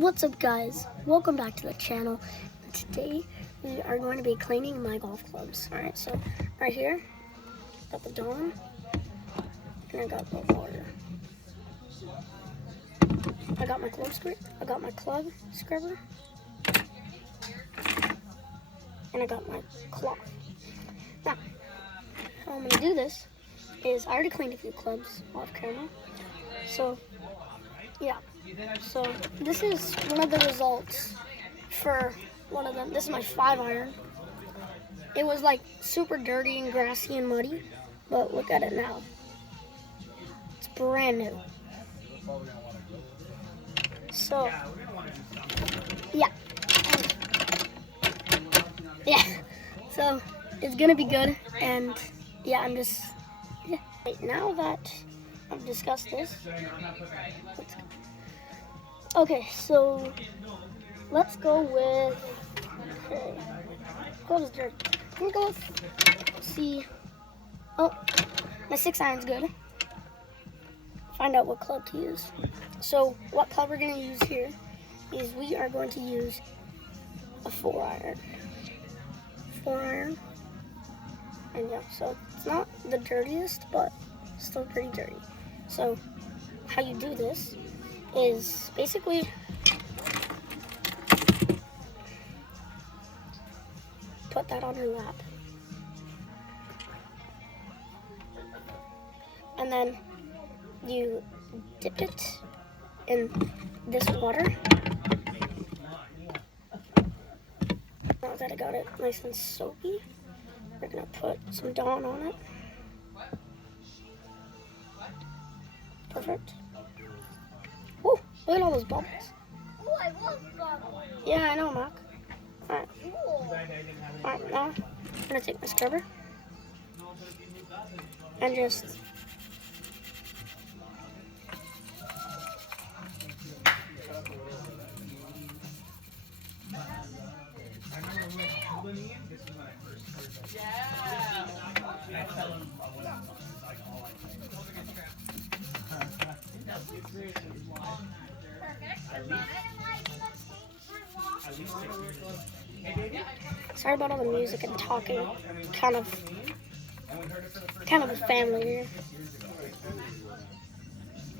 What's up, guys? Welcome back to the channel. Today we are going to be cleaning my golf clubs. Alright, so right here, got the Dawn, and I got the water. I got my club scrubber, and I got my cloth. Now, how I'm going to do this is I already cleaned a few clubs off camera. So, yeah. So, this is one of the results for one of them. This is my 5-iron. It was like super dirty and grassy and muddy, but look at it now. It's brand new. So, yeah. Yeah. So, it's gonna be good, and yeah, Right, now that I've discussed this, okay, so let's go with, club's dirty. I'm gonna go see, oh, my 6-iron's good. Find out what club to use. So what club we're gonna use here is we are going to use a 4-iron. 4-iron. And yeah, so it's not the dirtiest, but still pretty dirty. So how you do this is basically put that on your lap. And then you dip it in this water. Now that I got it nice and soapy, we're gonna put some Dawn on it. Perfect. Ooh, look at all those bubbles. Oh, I love bubbles. Yeah, I know, Mark. Alright. Alright, now I'm gonna take my scrubber and just sorry about all the music and talking. Kind of a family here.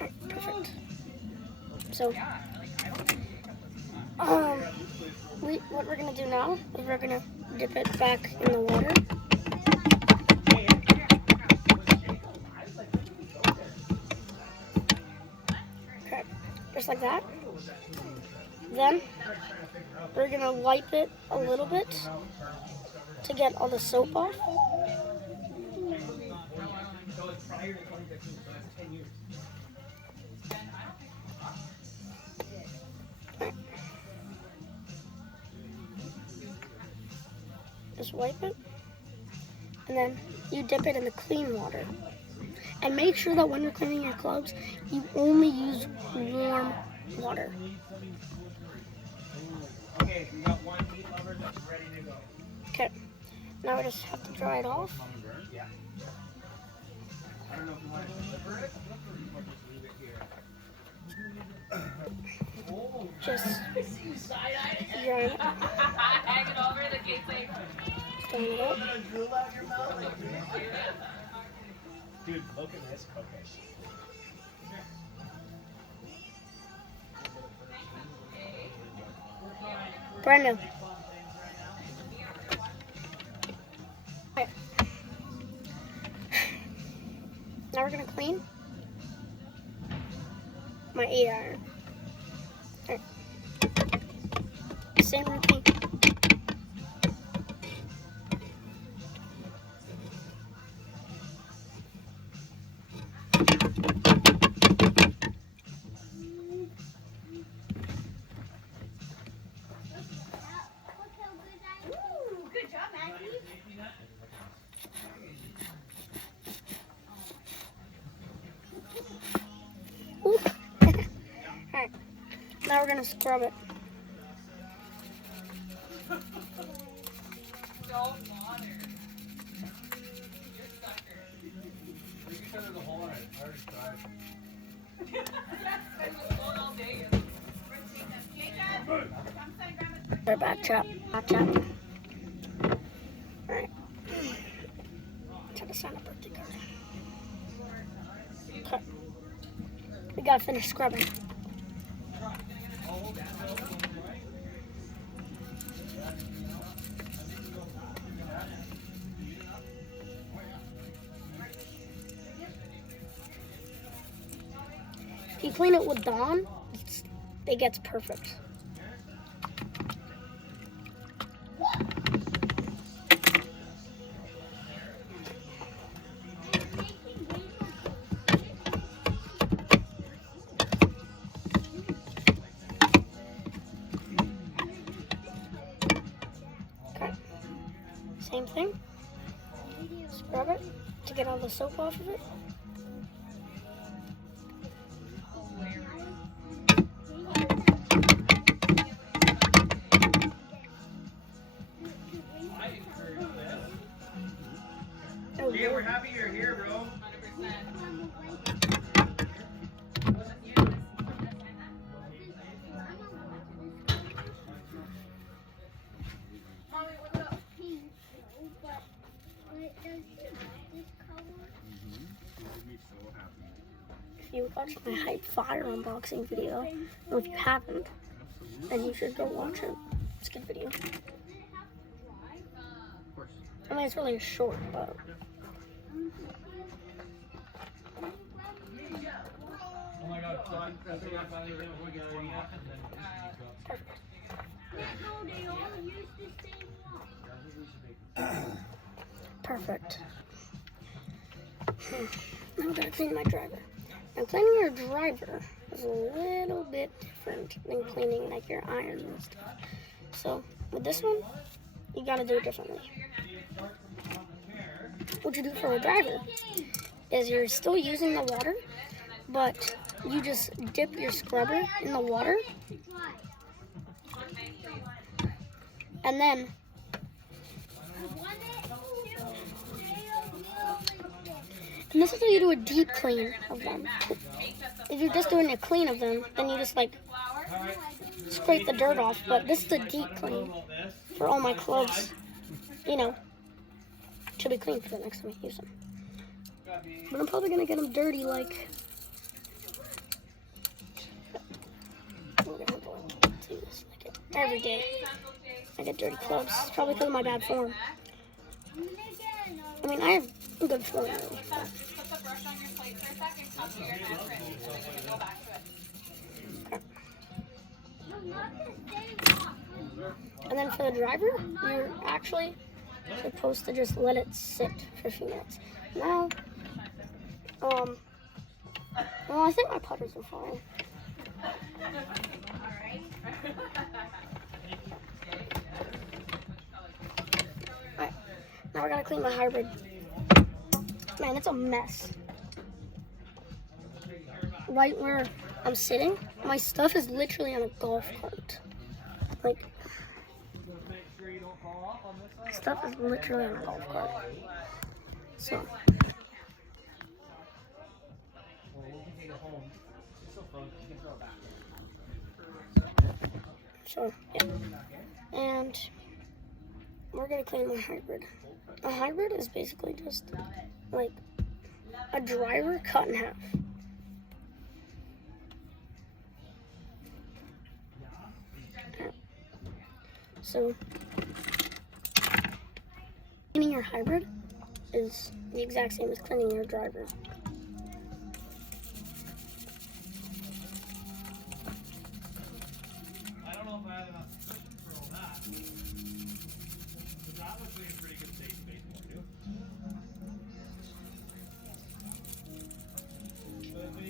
Right, perfect. So, what we're gonna do now is we're gonna dip it back in the water. Okay, just like that. Then we're gonna wipe it a little bit to get all the soap off. Right. Just wipe it, and then you dip it in the clean water. And make sure that when you're cleaning your clubs, you only use warm water. Okay, now we just have to dry it off. Just dry it up. Stand it up. Dude, look at this cookie. Brand new. Okay. Now we're gonna clean my 8-iron. Okay. Same routine. Alright, now we're gonna scrub it. Don't water. You're a sucker. You can turn the hole in it. I already tried. I was going all day. Or back chop. Back chop. Alright. Try to sign a birthday card. Okay. We gotta finish scrubbing. If you clean it with Dawn, it gets perfect. Okay. Same thing. Scrub it to get all the soap off of it. Oh, Yeah, we're happy you're here, bro. 100%. Mommy, look up. If you watched my Hype Fire unboxing video, or if you haven't, then you should go watch it. It's a good video. I mean, it's really short, but Oh my god, that's what I finally did. We got it off and then perfect. Perfect. Now I'm gonna clean my driver. Now cleaning your driver is a little bit different than cleaning like your irons and stuff. So with this one, you gotta do it differently. What you do for a driver is you're still using the water, but you just dip your scrubber in the water, and then this is how you do a deep clean of them. If you're just doing a clean of them, then you just like scrape the dirt off. But this is a deep clean for all my clothes, you know, to be clean for the next time I use them. But I'm probably gonna get them dirty, like. I'm gonna do this like every day. I get dirty clothes. It's probably because of my bad form. I mean, I have good form. Really. Put the brush on your plate for a second, come to your handprint, and then we can go back to it. And then for the driver, you're actually supposed to just let it sit for a few minutes. Now, well, I think my putters are fine. Alright, now we're gonna clean my hybrid. Man, it's a mess. Right where I'm sitting, my stuff is literally on a golf cart. Like, stuff is literally on a golf cart. So, yeah. And we're gonna clean my hybrid. A hybrid is basically just like a driver cut in half. So, cleaning your hybrid is the exact same as cleaning your driver. I don't know if I had enough cushion for all that. But that was being pretty good safe space for you. But if we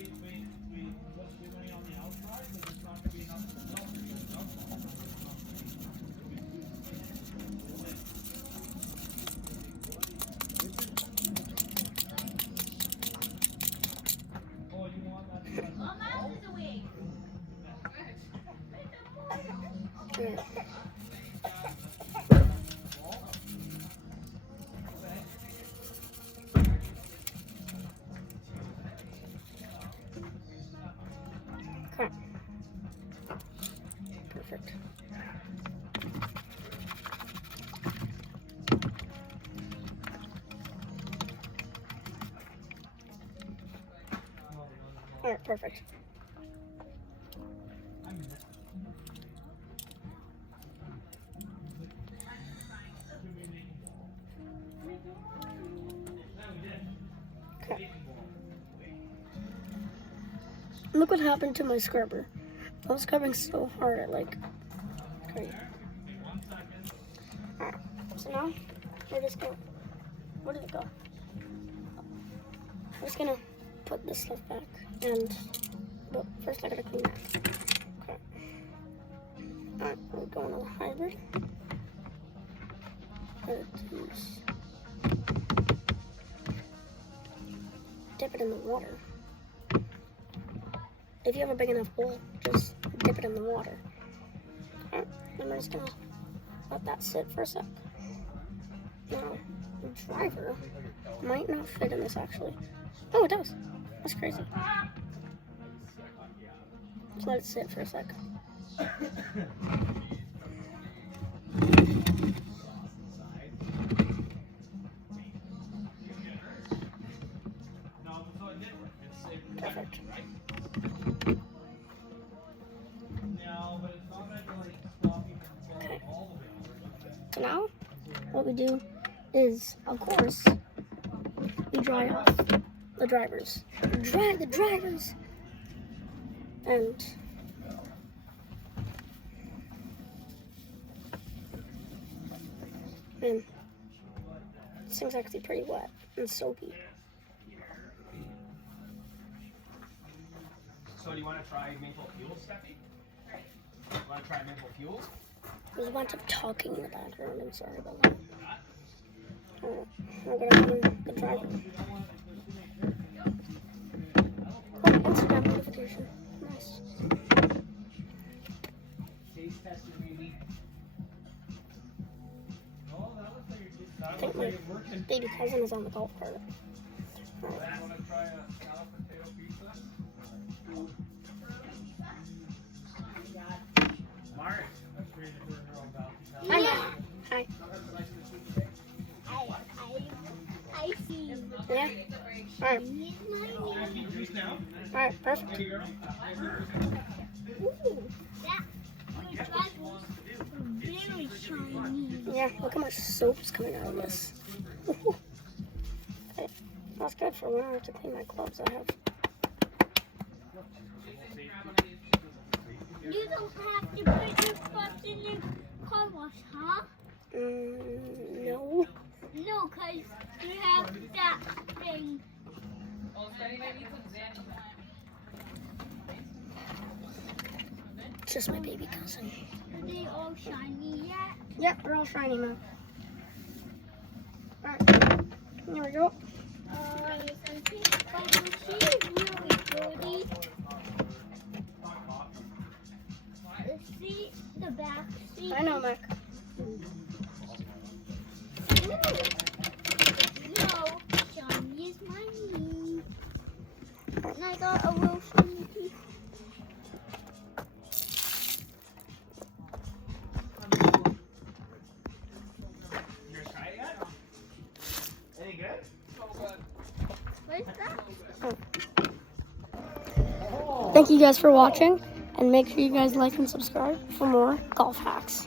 put too many on the outside, then it's not going to be enough for the Oh, you want that? Yeah. Okay. Perfect. Alright, perfect. Okay. Look what happened to my scrubber. I was scrubbing so hard at like, great. Alright, so now we're just gonna, where did it go? I'm just gonna put this stuff back, and but first I gotta clean that. Okay. Alright, we're going to the hybrid. Let's dip it in the water. If you have a big enough bowl, just dip it in the water. Alright, and we're just gonna let that sit for a sec. Now, the driver might not fit in this actually. Oh, it does. That's crazy. Just let it sit for a sec. Perfect. Okay. So now, what we do is, of course, we dry off the drivers. Dry the drivers! And man, this thing's actually pretty wet and soapy. So do you want to try maple fuels, Steffi? Want to try maple fuels? There's a bunch of talking in the background. I'm sorry about that. Oh, we're gonna go in the driver. Oh, Instagram notification. Nice. Taste tester, maybe. Oh, that looks like you're I think my baby cousin is on the golf cart. Alright. Want to try a scallop potato pizza? Mark, that's great that we're in our own Hi, Matt. Hi. I see. Yeah? Alright. He's my Juice now? Alright, perfect. Hey, girl. Ooh, that your driver's very shiny. Yeah, look how much soap is coming out of this. Okay. That's good for when I have to clean my gloves. I have. You don't have to put your gloves in the car wash, huh? No. No, because you have that thing. Well, Steady maybe some Xanny time. It's just my baby cousin. Are they all shiny yet? Yep, they're all shiny now. Alright. Here we go. But she is really pretty. The seat, the back seat. I know, Mac. No, shiny is mine. And I got a little shiny piece. You guys try it yet? Any good? What is that? Thank you guys for watching, and make sure you guys like and subscribe for more golf hacks.